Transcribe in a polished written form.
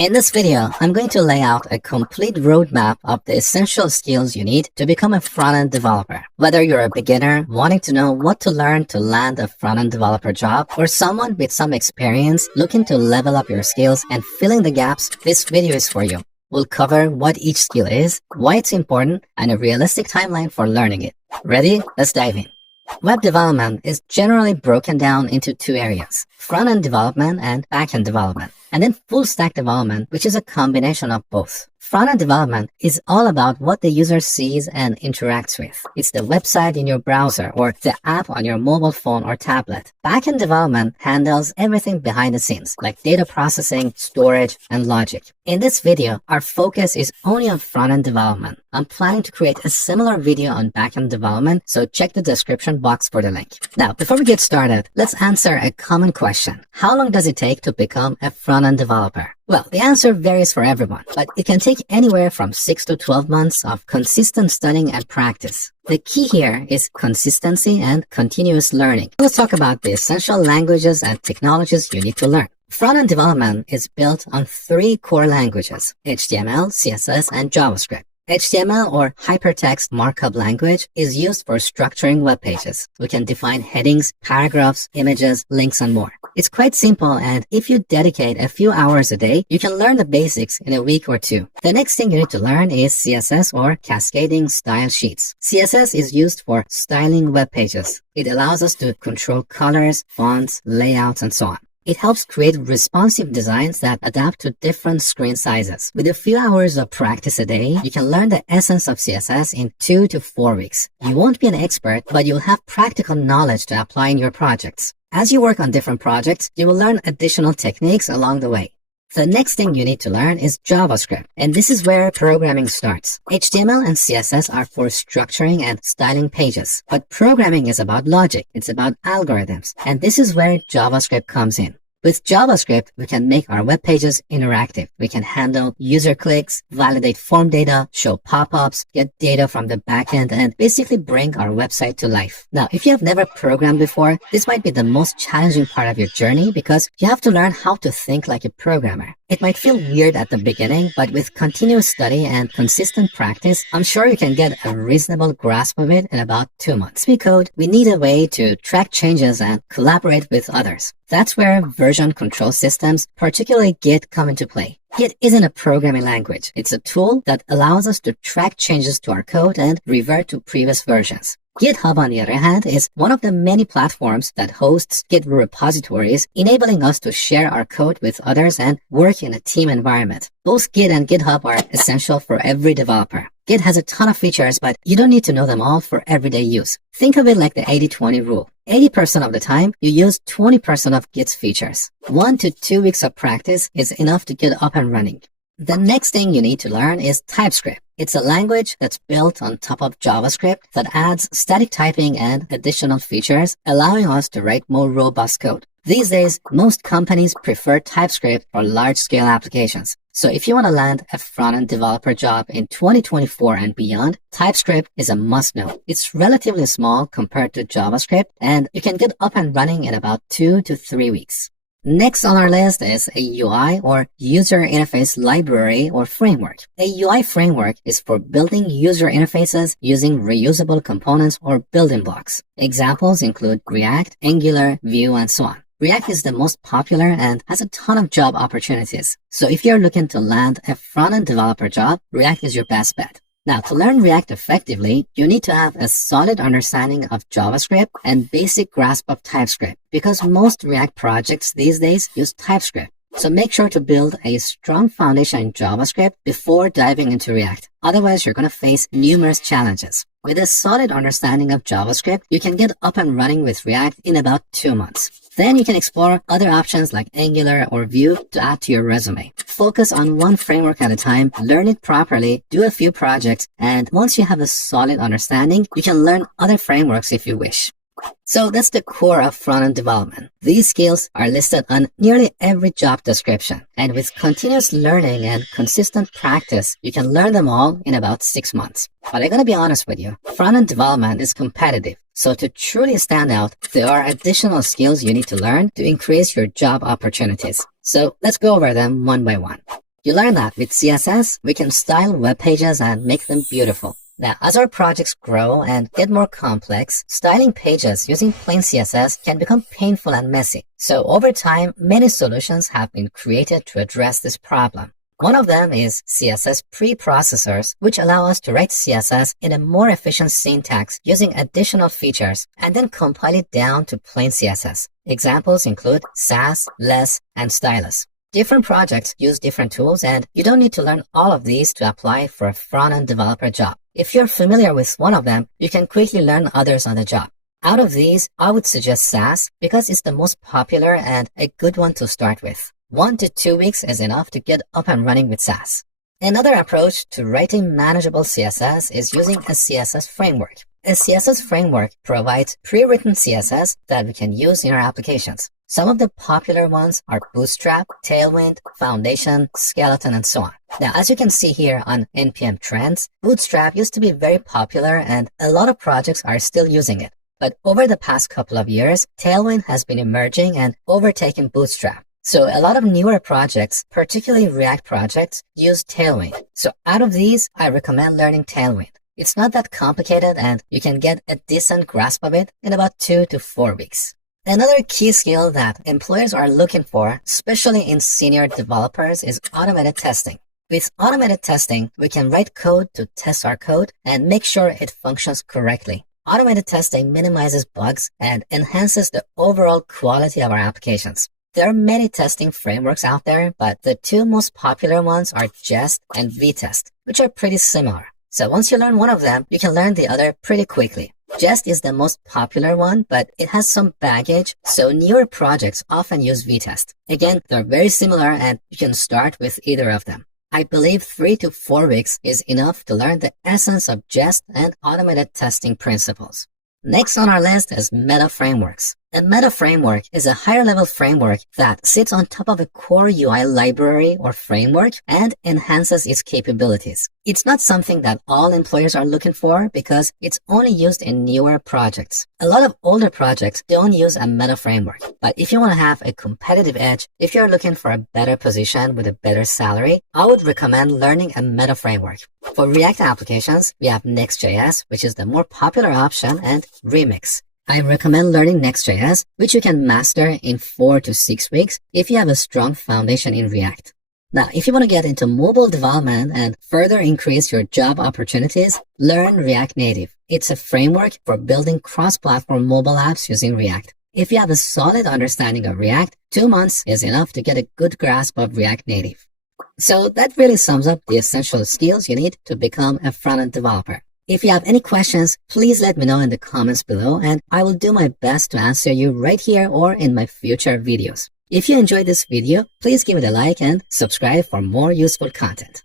In this video, I'm going to lay out a complete roadmap of the essential skills you need to become a front-end developer. Whether you're a beginner wanting to know what to learn to land a front-end developer job, or someone with some experience looking to level up your skills and filling the gaps, this video is for you. We'll cover what each skill is, why it's important, and a realistic timeline for learning it. Ready? Let's dive in. Web development is generally broken down into two areas: front-end development and back-end development, and then full-stack development, which is a combination of both. Front-end development is all about what the user sees and interacts with. It's the website in your browser or the app on your mobile phone or tablet. Back-end development handles everything behind the scenes, like data processing, storage, and logic. In this video, our focus is only on front-end development. I'm planning to create a similar video on back-end development, so check the description box for the link. Now, before we get started, let's answer a common question. How long does it take to become a front-end developer? Well, the answer varies for everyone, but it can take anywhere from 6 to 12 months of consistent studying and practice. The key here is consistency and continuous learning. Let's talk about the essential languages and technologies you need to learn. Front-end development is built on three core languages: HTML, CSS, and JavaScript. HTML, or Hypertext Markup Language, is used for structuring web pages. We can define headings, paragraphs, images, links, and more. It's quite simple, and if you dedicate a few hours a day, you can learn the basics in a week or two. The next thing you need to learn is CSS, or Cascading Style Sheets. CSS is used for styling web pages. It allows us to control colors, fonts, layouts, and so on. It helps create responsive designs that adapt to different screen sizes. With a few hours of practice a day, you can learn the essence of CSS in 2 to 4 weeks. You won't be an expert, but you'll have practical knowledge to apply in your projects. As you work on different projects, you will learn additional techniques along the way. The next thing you need to learn is JavaScript, and this is where programming starts. HTML and CSS are for structuring and styling pages, but programming is about logic. It's about algorithms, and this is where JavaScript comes in. With JavaScript, we can make our web pages interactive. We can handle user clicks, validate form data, show pop-ups, get data from the backend, and basically bring our website to life. Now, if you have never programmed before, this might be the most challenging part of your journey because you have to learn how to think like a programmer. It might feel weird at the beginning, but with continuous study and consistent practice, I'm sure you can get a reasonable grasp of it in about 2 months. We code, we need a way to track changes and collaborate with others. That's where version control systems, particularly Git, come into play. Git isn't a programming language. It's a tool that allows us to track changes to our code and revert to previous versions. GitHub, on the other hand, is one of the many platforms that hosts Git repositories, enabling us to share our code with others and work in a team environment. Both Git and GitHub are essential for every developer. Git has a ton of features, but you don't need to know them all for everyday use. Think of it like the 80-20 rule. 80% of the time, you use 20% of Git's features. 1 to 2 weeks of practice is enough to get up and running. The next thing you need to learn is TypeScript. It's a language that's built on top of JavaScript that adds static typing and additional features, allowing us to write more robust code. These days, most companies prefer TypeScript for large-scale applications. So if you want to land a front-end developer job in 2024 and beyond, TypeScript is a must-know. It's relatively small compared to JavaScript, and you can get up and running in about 2 to 3 weeks. Next on our list is a UI, or User Interface Library or Framework. A UI framework is for building user interfaces using reusable components or building blocks. Examples include React, Angular, Vue, and so on. React is the most popular and has a ton of job opportunities. So if you're looking to land a front-end developer job, React is your best bet. Now, to learn React effectively, you need to have a solid understanding of JavaScript and basic grasp of TypeScript, because most React projects these days use TypeScript. So make sure to build a strong foundation in JavaScript before diving into React. Otherwise, you're going to face numerous challenges. With a solid understanding of JavaScript, you can get up and running with React in about 2 months. Then you can explore other options like Angular or Vue to add to your resume. Focus on one framework at a time, learn it properly, do a few projects, and once you have a solid understanding, you can learn other frameworks if you wish. So that's the core of front-end development. These skills are listed on nearly every job description, and with continuous learning and consistent practice, you can learn them all in about 6 months. But I gotta be honest with you, front-end development is competitive. So to truly stand out, there are additional skills you need to learn to increase your job opportunities. So let's go over them one by one. You learn that with CSS, we can style web pages and make them beautiful. Now, as our projects grow and get more complex, styling pages using plain CSS can become painful and messy. So over time, many solutions have been created to address this problem. One of them is CSS Preprocessors, which allow us to write CSS in a more efficient syntax using additional features and then compile it down to plain CSS. Examples include Sass, Less, and Stylus. Different projects use different tools, and you don't need to learn all of these to apply for a front-end developer job. If you're familiar with one of them, you can quickly learn others on the job. Out of these, I would suggest Sass because it's the most popular and a good one to start with. 1 to 2 weeks is enough to get up and running with Sass. Another approach to writing manageable CSS is using a CSS framework. A CSS framework provides pre-written CSS that we can use in our applications. Some of the popular ones are Bootstrap, Tailwind, Foundation, Skeleton, and so on. Now, as you can see here on NPM Trends, Bootstrap used to be very popular and a lot of projects are still using it. But over the past couple of years, Tailwind has been emerging and overtaking Bootstrap. So a lot of newer projects, particularly React projects, use Tailwind. So out of these, I recommend learning Tailwind. It's not that complicated and you can get a decent grasp of it in about 2 to 4 weeks. Another key skill that employers are looking for, especially in senior developers, is automated testing. With automated testing, we can write code to test our code and make sure it functions correctly. Automated testing minimizes bugs and enhances the overall quality of our applications. There are many testing frameworks out there, but the two most popular ones are Jest and Vtest, which are pretty similar. So once you learn one of them, you can learn the other pretty quickly. Jest is the most popular one, but it has some baggage, so newer projects often use Vtest. Again, they're very similar and you can start with either of them. I believe 3 to 4 weeks is enough to learn the essence of Jest and automated testing principles. Next on our list is meta frameworks. A meta framework is a higher-level framework that sits on top of a core UI library or framework and enhances its capabilities. It's not something that all employers are looking for because it's only used in newer projects. A lot of older projects don't use a meta framework, but if you want to have a competitive edge, if you're looking for a better position with a better salary, I would recommend learning a meta framework. For React applications, we have Next.js, which is the more popular option, and Remix. I recommend learning Next.js, which you can master in 4 to 6 weeks if you have a strong foundation in React. Now, if you want to get into mobile development and further increase your job opportunities, learn React Native. It's a framework for building cross-platform mobile apps using React. If you have a solid understanding of React, 2 months is enough to get a good grasp of React Native. So that really sums up the essential skills you need to become a front-end developer. If you have any questions, please let me know in the comments below and I will do my best to answer you right here or in my future videos. If you enjoyed this video, please give it a like and subscribe for more useful content.